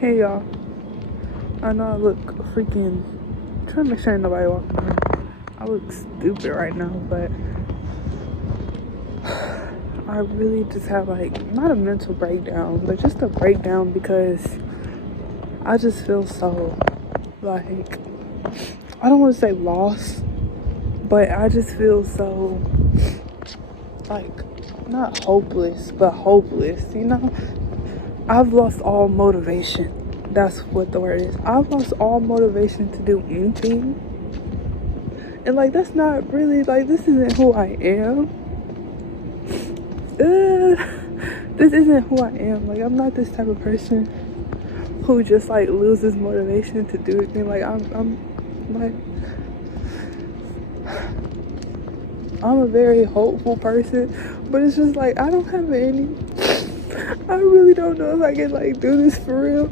Hey y'all, I know I look freaking, trying to make sure ain't nobody walking around. I look stupid right now, but I really just have not a mental breakdown, but just a breakdown because I just feel so I don't want to say lost, but I just feel so not hopeless, but hopeless, I've lost all motivation. That's what the word is. I've lost all motivation to do anything. And that's not really this isn't who I am. This isn't who I am. I'm not this type of person who just loses motivation to do anything. I'm a very hopeful person, but it's just I don't have any. I really don't know if I can do this for real.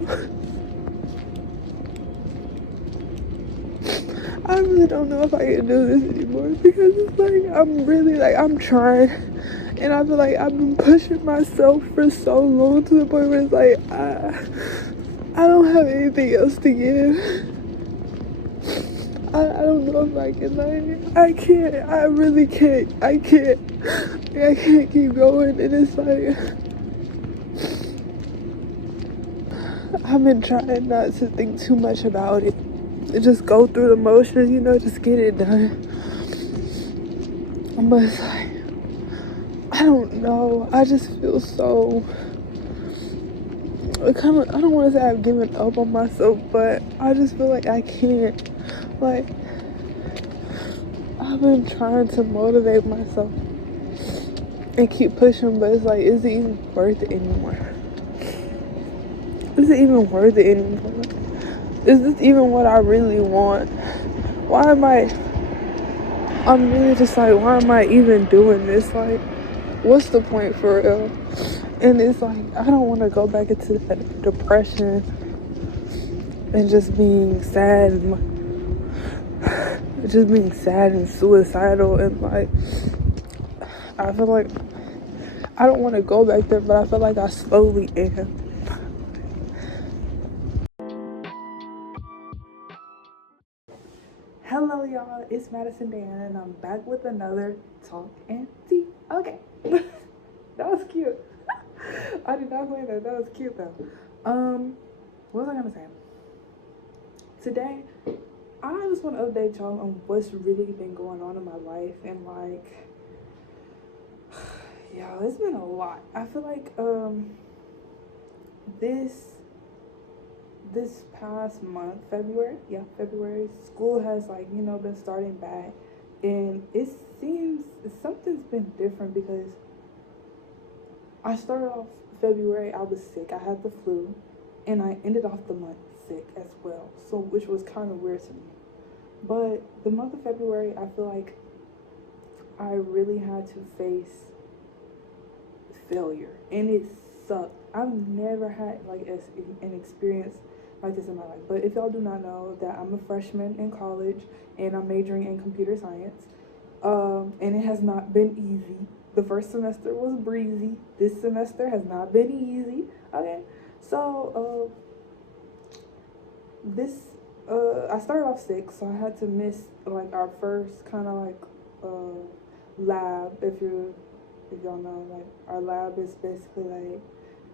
I really don't know if I can do this anymore because it's I'm really I'm trying, and I feel like I've been pushing myself for so long to the point where it's I don't have anything else to give. I don't know if I can I can't. I really can't. I can't keep going, and it's I've been trying not to think too much about it. Just go through the motions, just get it done. But it's I don't know. I just feel so. I don't want to say I've given up on myself, but I just feel I can't. I've been trying to motivate myself and keep pushing, but it's is it even worth it anymore? Is it even worth it anymore? Is this even what I really want? Why am I'm really just why am I even doing this? What's the point for real? And it's I don't want to go back into that depression and just being sad and suicidal, and I feel I don't want to go back there, but I feel I slowly am. Hello y'all, it's Madyson Deiana, and I'm back with another Talk and Tea. Okay. That was cute. I did not play that. That was cute though. What was I gonna say? Today, I just want to update y'all on what's really been going on in my life, and y'all, it's been a lot. I feel this past month, February, school has been starting back, and it seems something's been different because I started off February, I was sick. I had the flu, and I ended off the month sick as well, so which was kind of weird to me. But the month of February, I feel I really had to face failure, and it sucked. I've never had an experience like this in my life. But if y'all do not know, that I'm a freshman in college and I'm majoring in computer science, and it has not been easy. The first semester was breezy. This semester has not been easy. Okay, so I started off sick, so I had to miss our first kind of lab. If y'all know, our lab is basically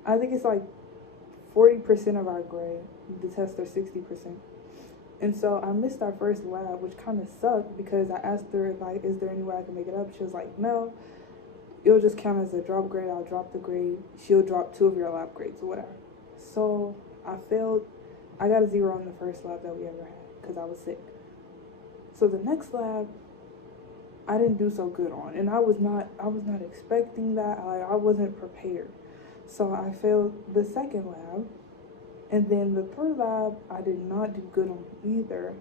I think it's 40% of our grade. The tests are 60%. And so I missed our first lab, which kind of sucked because I asked her is there any way I can make it up? She was like, no, it'll just count as a drop grade. I'll drop the grade. She'll drop 2 of your lab grades or whatever. So I failed. I got a 0 on the first lab that we ever had because I was sick. So the next lab, I didn't do so good on, and I was not expecting that. I wasn't prepared. So I failed the second lab, and then the third lab, I did not do good on either.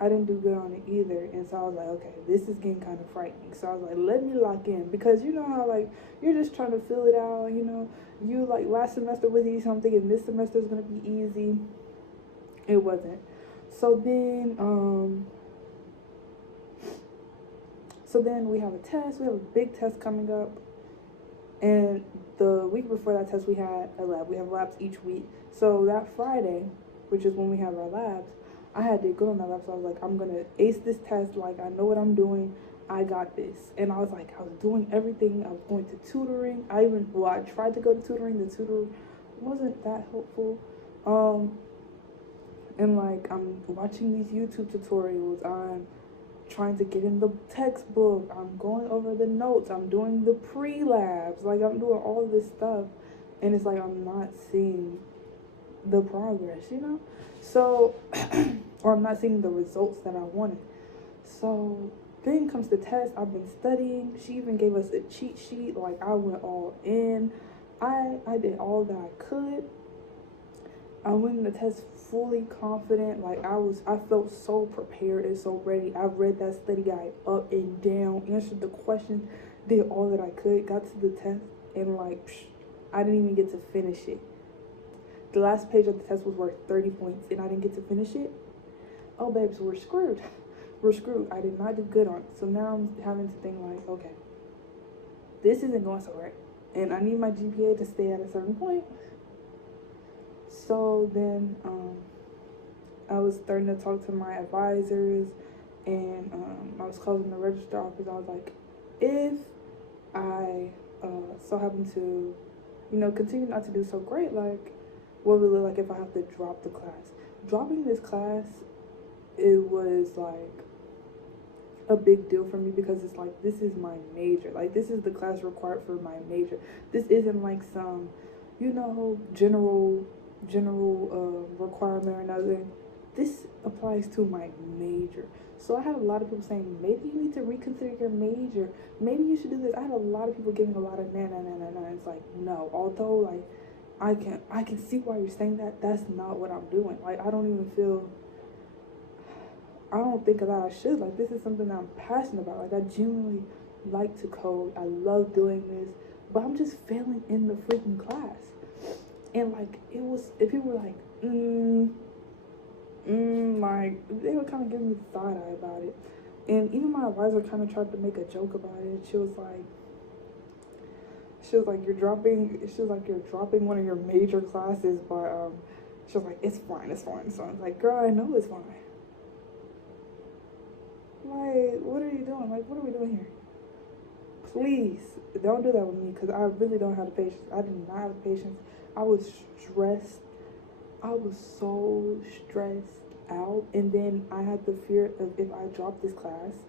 And so I was okay, this is getting kind of frightening. So I was let me lock in, because you know how you're just trying to fill it out. You last semester was easy, something, and this semester is gonna be easy. It wasn't. So then we have a test. We have a big test coming up. And the week before that test we had a lab. We have labs each week. So that Friday, which is when we have our labs, I had to go on that lab. So I was like, I'm gonna ace this test. Like, I know what I'm doing. I got this. And I was like, I was doing everything. I was going to tutoring. I tried to go to tutoring. The tutor wasn't that helpful. And like, I'm watching these YouTube tutorials. I'm trying to get in the textbook. I'm going over the notes. I'm doing the pre-labs. Like, I'm doing all this stuff. And it's like, I'm not seeing the progress, you know? So, or I'm not seeing the results that I wanted. So then comes the test. I've been studying. She even gave us a cheat sheet. Like, I went all in. I did all that I could. I went in the test fully confident. Like, I felt so prepared and so ready. I read that study guide up and down, answered the questions, did all that I could, got to the test, and like, I didn't even get to finish it. The last page of the test was worth 30 points, and I didn't get to finish it. Oh, babes, we're screwed. We're screwed. I did not do good on it. So now I'm having to think like, okay, this isn't going so right, and I need my GPA to stay at a certain point. So then I was starting to talk to my advisors, and I was calling the register office. I was like, if I so happen to, continue not to do so great, like, what would it look like if I have to drop the class? Dropping this class, it was like a big deal for me, because it's like, this is my major. Like, this is the class required for my major. This isn't like some, general requirement or nothing. This applies to my major. So I had a lot of people saying, maybe you need to reconsider your major. Maybe you should do this. I had a lot of people giving a lot of nah. It's like, no. Although, like, I can see why you're saying that. That's not what I'm doing. Like, I don't think that I should. Like, this is something that I'm passionate about. Like, I genuinely like to code. I love doing this. But I'm just failing in the freaking class. And like, if people were like, like, they were kind of giving me the side eye about it. And even my advisor kind of tried to make a joke about it. She was like, you're dropping one of your major classes, but she was like, it's fine. So I was like, girl, I know it's fine. Like, what are you doing? Like, what are we doing here? Please don't do that with me, because I really don't have the patience. I did not have the patience. I was stressed. I was so stressed out. And then I had the fear of, if I dropped this class,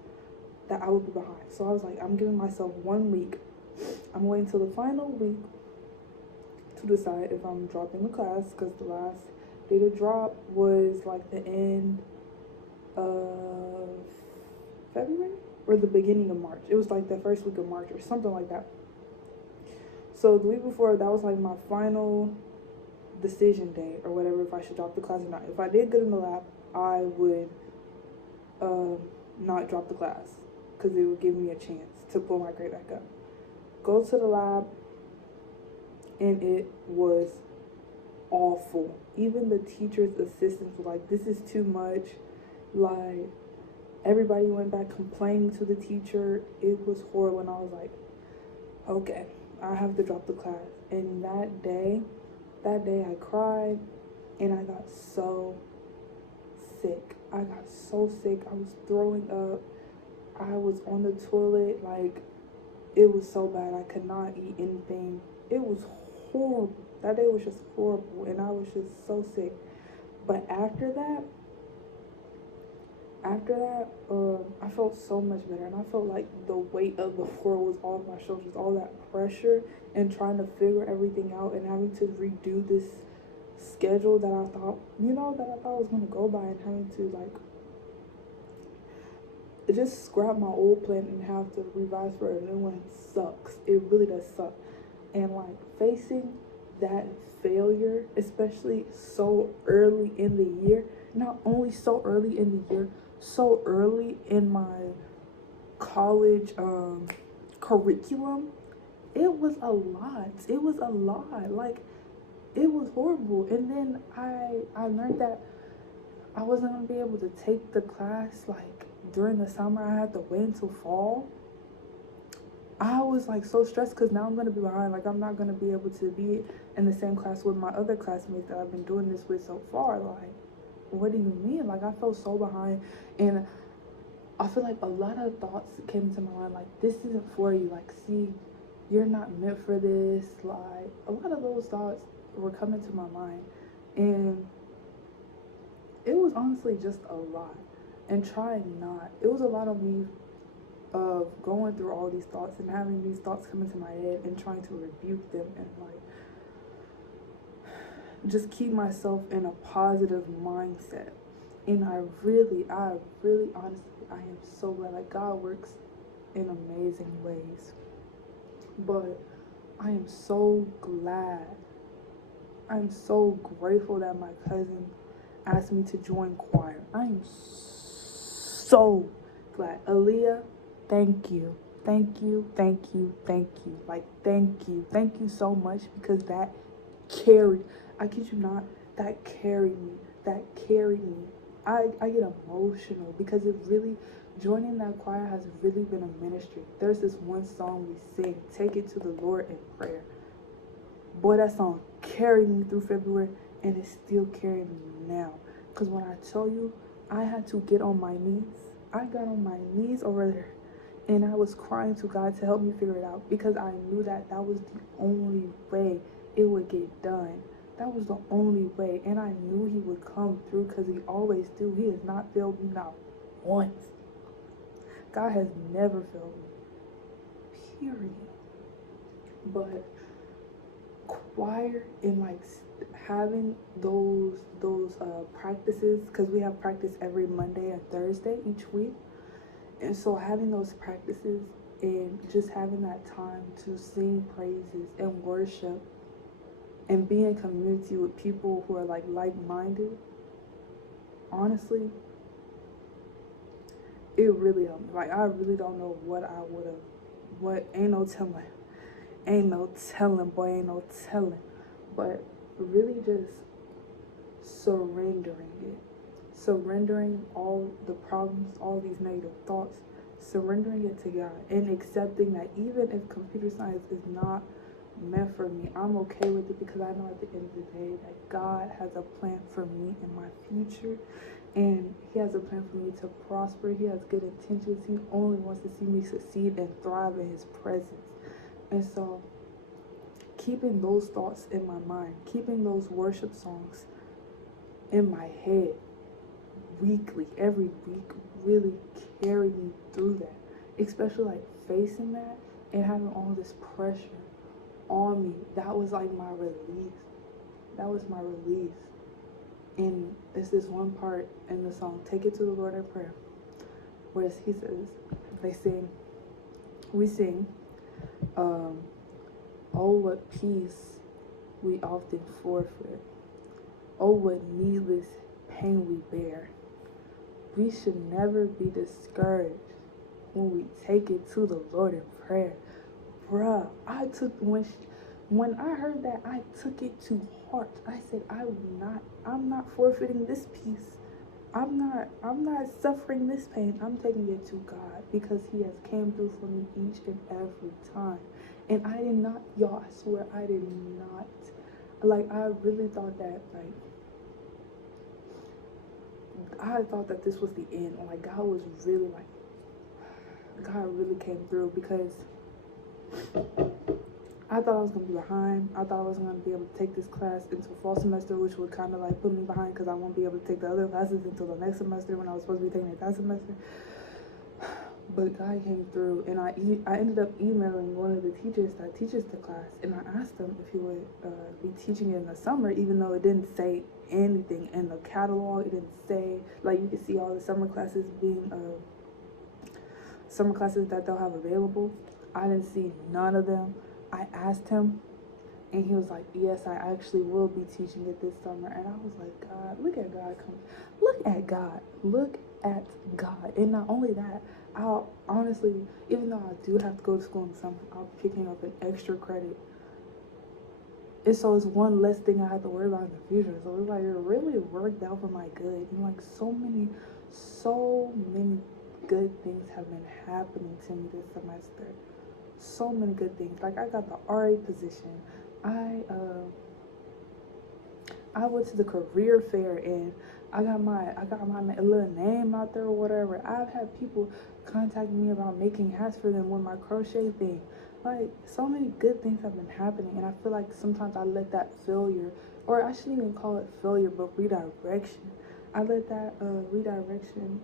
that I would be behind. So I was like, I'm giving myself 1 week. I'm waiting till the final week to decide if I'm dropping the class, because the last day to drop was like the end of February or the beginning of March. It was like the first week of March or something like that. So the week before, that was like my final decision day or whatever, if I should drop the class or not. If I did good in the lab, I would not drop the class, because it would give me a chance to pull my grade back up. Go to the lab, and it was awful. Even the teacher's assistants were like, this is too much. Like, everybody went back complaining to the teacher. It was horrible, and I was like, okay, I have to drop the class. And that day I cried, and I got so sick. I was throwing up. I was on the toilet. Like, it was so bad. I could not eat anything. It was horrible. That day was just horrible, and I was just so sick. But after that, I felt so much better, and I felt like the weight of the world was off my shoulders. All that pressure and trying to figure everything out, and having to redo this schedule that I thought was gonna go by, and having to like just scrap my old plan and have to revise for a new one sucks. It really does suck. And like, facing that failure, especially so early in the year, not only so early in the year, so early in my college curriculum, it was a lot. Like, it was horrible. And then I learned that I wasn't gonna be able to take the class like during the summer. I had to wait until fall. I was like so stressed because now I'm gonna be behind. Like I'm not gonna be able to be in the same class with my other classmates that I've been doing this with so far. Like, what do you mean? Like I felt so behind, and I feel like a lot of thoughts came to my mind. Like this isn't for you. Like see, you're not meant for this. Like a lot of those thoughts were coming to my mind, and it was honestly just a lot. And trying not. It was a lot of me of going through all these thoughts and having these thoughts come into my head and trying to rebuke them and like just keep myself in a positive mindset. And I really honestly, I am so glad. Like God works in amazing ways. But I am so glad. I'm so grateful that my cousin asked me to join choir. I am so glad. Aaliyah, thank you. Thank you. Like, thank you. Thank you so much because that carried, I kid you not, that carried me. I get emotional because it really, joining that choir has really been a ministry. There's this one song we sing, Take It to the Lord in Prayer. Boy, that song carried me through February and it's still carrying me now. Because when I tell you, I had to get on my knees. I got on my knees over there and I was crying to God to help me figure it out because I knew that that was the only way it would get done. That was the only way, and I knew he would come through because he always do. He has not failed me, not once. God has never failed me, period. But choir and like having those practices, because we have practice every Monday and Thursday each week, and so having those practices and just having that time to sing praises and worship and be in community with people who are like-minded, honestly, it really helped me. Like I really don't know what I would have, ain't no telling, boy, ain't no telling. But really just surrendering all the problems, all these negative thoughts, surrendering it to God and accepting that even if computer science is not meant for me, I'm okay with it because I know at the end of the day that God has a plan for me in my future, and he has a plan for me to prosper. He has good intentions. He only wants to see me succeed and thrive in his presence. And so keeping those thoughts in my mind, keeping those worship songs in my head weekly, every week, really carried me through that, especially like facing that and having all this pressure on me. That was like my release. And it's this one part in the song, Take It to the Lord in Prayer, where he says, we sing, oh, what peace we often forfeit. Oh, what needless pain we bear. We should never be discouraged when we take it to the Lord in prayer. Bruh, when I heard that, I took it to heart. I said, I'm not forfeiting this peace. I'm not suffering this pain. I'm taking it to God because he has came through for me each and every time. And I did not, y'all, I swear I did not. Like, I really thought that, I thought that this was the end. Like, God really came through because I thought I was going to be behind. I thought I wasn't going to be able to take this class into fall semester, which would kind of like put me behind because I won't be able to take the other classes until the next semester when I was supposed to be taking it that semester. But God came through, and I ended up emailing one of the teachers that teaches the class, and I asked him if he would be teaching it in the summer, even though it didn't say anything in the catalog. It didn't say, like, you could see all the summer classes being summer classes that they'll have available. I didn't see none of them. I asked him, and he was like, yes, I actually will be teaching it this summer. And I was like, God, look at God. Look at God. And not only that, I'll honestly, even though I do have to go to school in the summer, I'll be picking up an extra credit. And so it's one less thing I have to worry about in the future. So it's like, it really worked out for my good. And like so many good things have been happening to me this semester. so many good things. Like I got the RA position. I went to the career fair and I got my little name out there or whatever. I've had people contact me about making hats for them with my crochet thing. Like so many good things have been happening, and I feel like sometimes I let that failure, or I shouldn't even call it failure, but redirection. I let that redirection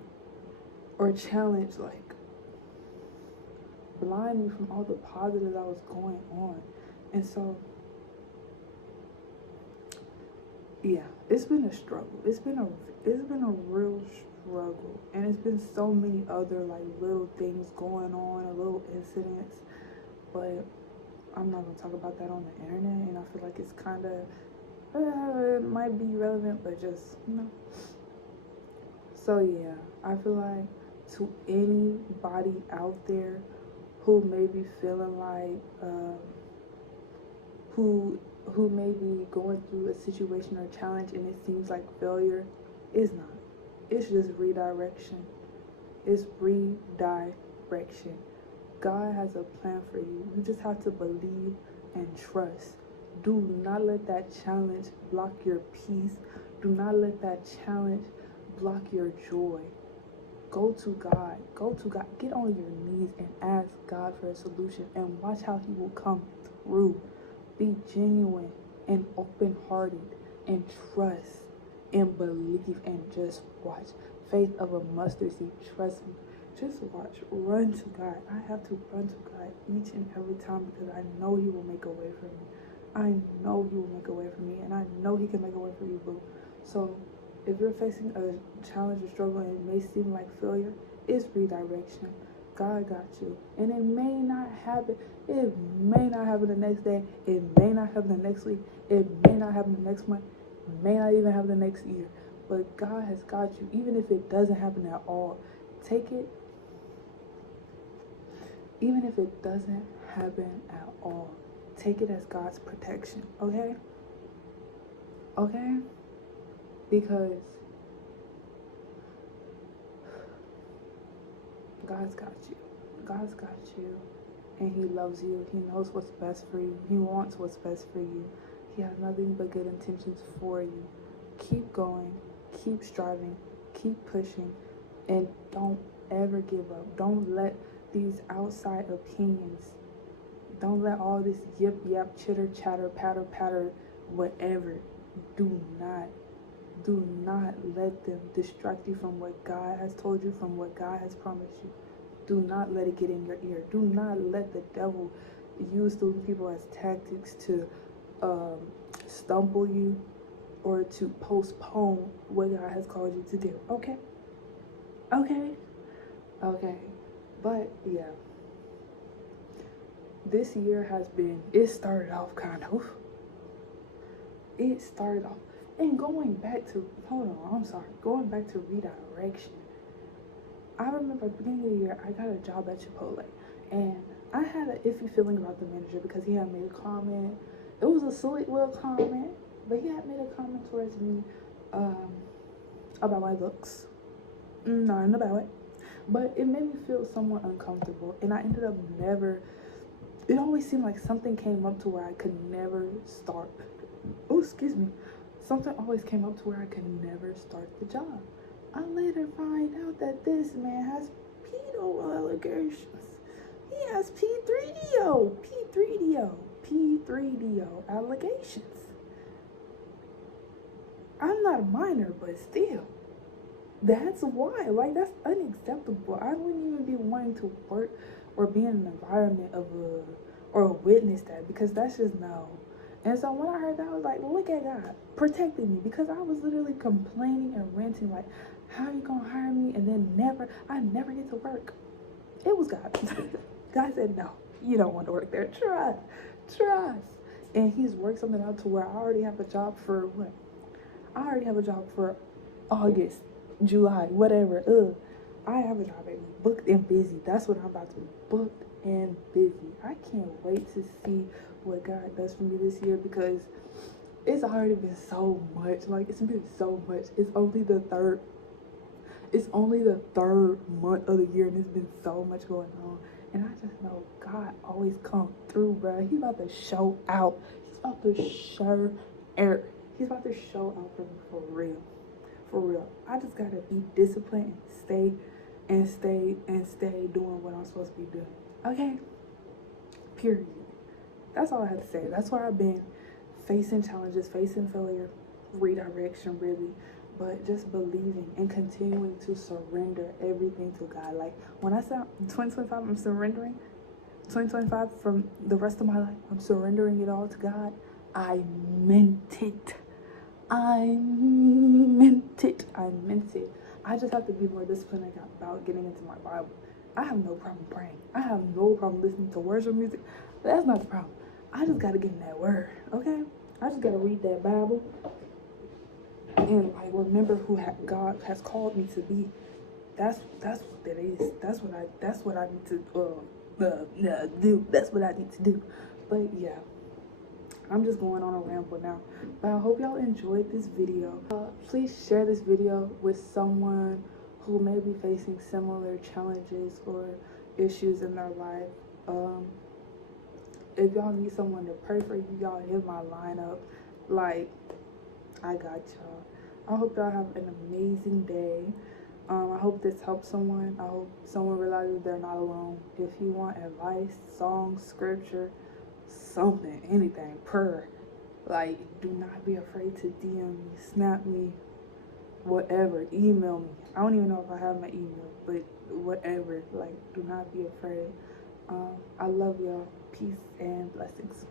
or challenge like blind me from all the positive that was going on, and so yeah, it's been a struggle. It's been a real struggle, and it's been so many other like little things going on, or little incidents. But I'm not gonna talk about that on the internet, and I feel like it's kind of it might be relevant, but just So yeah, I feel like to anybody out there who may be feeling like who may be going through a situation or challenge and it seems like failure, it's not. It's just redirection. It's redirection. God has a plan for you. You just have to believe and trust. Do not let that challenge block your peace. Do not let that challenge block your joy. Go to God. Go to God. Get on your knees and ask God for a solution and watch how He will come through. Be genuine and open-hearted and trust and believe and just watch. Faith of a mustard seed. Trust me. Just watch. Run to God. I have to run to God each and every time because I know He will make a way for me. I know He will make a way for me, and I know He can make a way for you, boo. So if you're facing a challenge or struggle and it may seem like failure, it's redirection. God got you. And it may not happen. It may not happen the next day. It may not happen the next week. It may not happen the next month. It may not even happen the next year. But God has got you. Even if it doesn't happen at all, take it. Even if it doesn't happen at all, take it as God's protection. Okay? Okay? Because God's got you. God's got you. And He loves you. He knows what's best for you. He wants what's best for you. He has nothing but good intentions for you. Keep going. Keep striving. Keep pushing. And don't ever give up. Don't let these outside opinions, don't let all this yip yap, chitter chatter, patter patter, whatever. Do not let them distract you from what God has told you, from what God has promised you. Do not let it get in your ear. Do not let the devil use those people as tactics to stumble you or to postpone what God has called you to do. Okay? But yeah, this year has been, it started off, and going back to redirection. I remember at the beginning of the year, I got a job at Chipotle, and I had an iffy feeling about the manager because he had made a comment. It was a sweet little comment, but he had made a comment towards me about my looks. Nothing about it. But it made me feel somewhat uncomfortable, and I ended up it always seemed like something came up to where I could never start. Oh, excuse me. Something always came up to where I could never start the job. I later find out that this man has pedo allegations. He has P3DO allegations. I'm not a minor, but still. That's why. Like, that's unacceptable. I wouldn't even be wanting to work or be in an environment or witness that, because that's just no. And so when I heard that, I was like, look at God protecting me, because I was literally complaining and ranting like, how are you gonna hire me and then I never get to work? It was God. God said, no, you don't want to work there. Trust. And He's worked something out to where I already have a job for what? I already have a job for August, July, whatever. I have a job, baby. Booked and busy. That's what I'm about to be. Booked and busy. I can't wait to see what God does for me this year, because it's already been so much. Like, it's been so much. It's only the third month of the year, and there's been so much going on. And I just know God always come through, bro. He's about to show out. He's about to show out. He's about to show out for me, for real. For real. I just gotta be disciplined and stay doing what I'm supposed to be doing. Okay? Period. That's all I have to say. That's where I've been, facing challenges, facing failure, redirection, really, but just believing and continuing to surrender everything to God. Like when I say 2025, I'm surrendering. 2025, from the rest of my life, I'm surrendering it all to God. I meant it. I meant it. I meant it. I just have to be more disciplined about getting into my Bible. I have no problem praying. I have no problem listening to worship music. But that's not the problem. I just gotta get in that word, okay? I just gotta read that Bible and like remember who God has called me to be. That's what that is. That's what I need to do. That's what I need to do. But yeah, I'm just going on a ramble now. But I hope y'all enjoyed this video. Please share this video with someone who may be facing similar challenges or issues in their life. If y'all need someone to pray for you, y'all hit my line up. Like, I got y'all. I hope y'all have an amazing day. I hope this helps someone. I hope someone realizes they're not alone. If you want advice, songs, scripture, something, anything, prayer, like, do not be afraid to DM me, snap me, whatever, email me. I don't even know if I have my email, but whatever, like, do not be afraid. I love y'all. Peace and blessings.